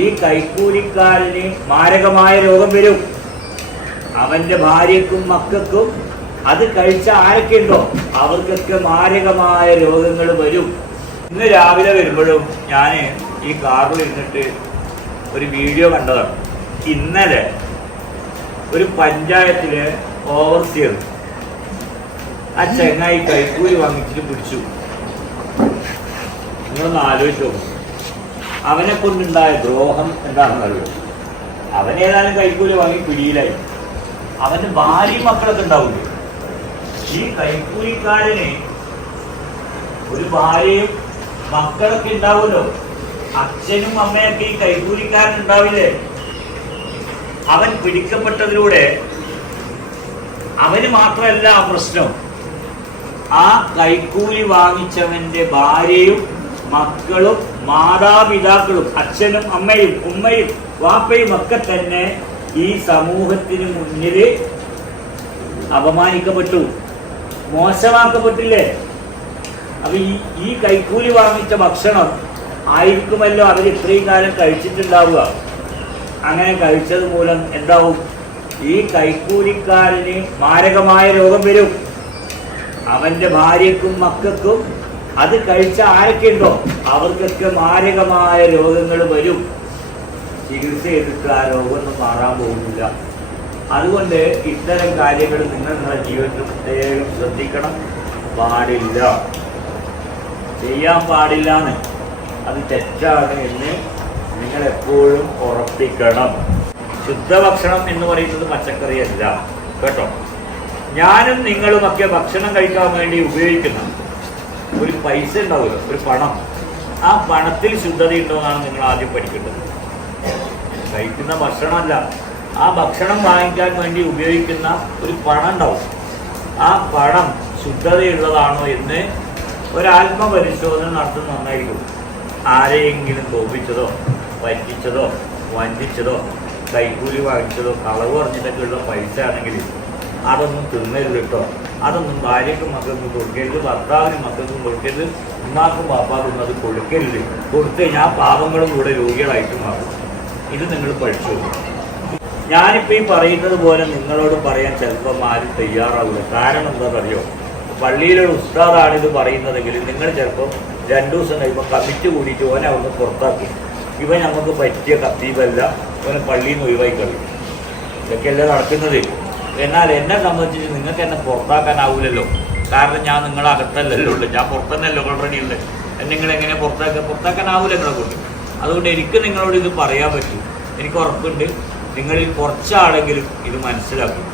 ഈ കൈക്കൂലിക്കാരന് മാരകമായ രോഗം വരും. അവന്റെ ഭാര്യക്കും മക്കൾക്കും അത് കഴിച്ച ആരൊക്കെ ഉണ്ടോ അവർക്കൊക്കെ മാരകമായ രോഗങ്ങൾ വരും. ഇന്ന് രാവിലെ വരുമ്പോഴും ഞാൻ ഈ കാറിൽ ഇരുന്നിട്ട് ഒരു വീഡിയോ കണ്ടതാണ്. ഇന്നലെ ഒരു പഞ്ചായത്തിലെ ഓവർസിയർ ആ ചെങ്ങായി കൈക്കൂലി വാങ്ങിച്ചിട്ട് പിടിച്ചു. നിങ്ങളൊന്ന് ആലോചിച്ചു നോക്കും. അവനെ കൊണ്ടുണ്ടായ ദ്രോഹം എന്താണെന്നറിയോ അവൻ ഏതായാലും കൈക്കൂലി വാങ്ങി പിടിയിലായി. അവന്റെ ഭാര്യയും മക്കളൊക്കെ ഉണ്ടാവില്ലേ ഈ കൈക്കൂലിക്കാരന് ഒരു ഭാര്യയും മക്കളൊക്കെ ഉണ്ടാവുമല്ലോ. അച്ഛനും അമ്മയൊക്കെ ഈ കൈക്കൂലിക്കാരൻ ഉണ്ടാവില്ലേ? അവൻ പിടിക്കപ്പെട്ടതിലൂടെ അവന് മാത്രമല്ല ആ പ്രശ്നം. ആ കൈക്കൂലി വാങ്ങിച്ചവന്റെ ഭാര്യയും മക്കളും മാതാപിതാക്കളും അച്ഛനും അമ്മയും ഉമ്മയും വാപ്പയും ഒക്കെ തന്നെ ഈ സമൂഹത്തിന് മുന്നിൽ അപമാനിക്കപ്പെട്ടു. മോശമാക്കപ്പെട്ടില്ലേ? അപ്പൊ ഈ ഈ കൈക്കൂലി വാങ്ങിച്ച ഭക്ഷണം ആയിരിക്കുമല്ലോ അവർ ഇത്രയും കാലം കഴിച്ചിട്ടുണ്ടാവുക. അങ്ങനെ കഴിച്ചത് മൂലം എന്താവും? ഈ കൈക്കൂലിക്കാരന് മാരകമായ രോഗം വരും. അവന്റെ ഭാര്യക്കും മക്കൾക്കും അത് കഴിച്ച ആരൊക്കെ ഉണ്ടോ അവർക്കൊക്കെ മാരകമായ രോഗങ്ങൾ വരും. ചികിത്സ ചെയ്തിട്ട് ആ രോഗമൊന്നും മാറാൻ പോകുന്നില്ല. അതുകൊണ്ട് ഇത്തരം കാര്യങ്ങൾ നിങ്ങൾ നിങ്ങളുടെ ജീവിതത്തിൽ പ്രത്യേകം ശ്രദ്ധിക്കണം. പാടില്ല. ചെയ്യാൻ പാടില്ല എന്ന് അത് തെറ്റാണ് എന്ന് നിങ്ങൾ എപ്പോഴും ഉറപ്പിക്കണം. ശുദ്ധഭക്ഷണം എന്ന് പറയുന്നത് പച്ചക്കറിയല്ല കേട്ടോ? ഞാനും നിങ്ങളുമൊക്കെ ഭക്ഷണം കഴിക്കാൻ വേണ്ടി ഉപയോഗിക്കുന്ന. ഒരു പൈസ ഉണ്ടാവുമല്ലോ ഒരു പണം. ആ പണത്തിൽ ശുദ്ധതയുണ്ടോ എന്നാണ് നിങ്ങൾ ആദ്യം പഠിക്കേണ്ടത്. കഴിക്കുന്ന ഭക്ഷണമല്ല. ആ ഭക്ഷണം വാങ്ങിക്കാൻ വേണ്ടി ഉപയോഗിക്കുന്ന ഒരു പണം ഉണ്ടാവും. ആ പണം ശുദ്ധതയുള്ളതാണോ എന്ന് ഒരാത്മപരിശോധന നടത്തുന്ന നന്നായിരിക്കും. ആരെയെങ്കിലും തോപ്പിച്ചതോ പറ്റിച്ചതോ വഞ്ചിച്ചതോ കൈക്കൂലി വാങ്ങിച്ചതോ കളവ് പറഞ്ഞിട്ടൊക്കെയുള്ള പൈസ ആണെങ്കിൽ അതൊന്നും തിന്നരുത് കേട്ടോ. അതൊന്നും ഭാര്യക്കും മക്കൾക്കും കൊടുക്കരുത് ഭർത്താവിനും മക്കൾക്കും കൊടുക്കരുത് ഉമ്മാക്കും പാപ്പാക്കും അത് കൊടുക്കരുത്. കൊടുത്തു കഴിഞ്ഞാൽ പാപങ്ങളും കൂടെ രോഗികളായിട്ട് മാറും. ഇത് നിങ്ങൾ പഠിച്ചു ഞാനിപ്പോൾ ഈ പറയുന്നത് പോലെ നിങ്ങളോട് പറയാൻ ചിലപ്പോൾ ആരും തയ്യാറാവില്ല കാരണം എന്താണെന്നറിയോ പള്ളിയിലൊരു ഉസ്താദാണ് ഇത് പറയുന്നതെങ്കിൽ നിങ്ങൾ ചിലപ്പോൾ രണ്ടു ദിവസം കഴിയുമ്പോൾ കമ്മിറ്റ് കൂടിയിട്ട് ഓനെ അവിടുന്ന് പുറത്താക്കി. ഇവ നമുക്ക് പറ്റിയ കത്തീപല്ല ഓനെ പള്ളിയിൽ നിന്ന് ഒഴിവായി കളയും. ഇതൊക്കെയല്ലേ നടക്കുന്നത്? എന്നാൽ എന്നെ സംബന്ധിച്ച് നിങ്ങൾക്ക് എന്നെ പുറത്താക്കാനാവില്ലല്ലോ കാരണം ഞാൻ നിങ്ങളെ അകത്തല്ലല്ലോ ഉള്ളു ഞാൻ പുറത്തന്നല്ലോ ഓൾറെഡി എന്നെ നിങ്ങൾ എങ്ങനെ പുറത്താക്കാൻ പുറത്താക്കാനാവില്ല നിങ്ങളെ കൊണ്ട്. അതുകൊണ്ട് എനിക്ക് നിങ്ങളോട് ഇത് പറയാൻ പറ്റും. എനിക്ക് ഉറപ്പുണ്ട്. നിങ്ങളിൽ കുറച്ചാളെങ്കിലും ഇത് മനസ്സിലാക്കും.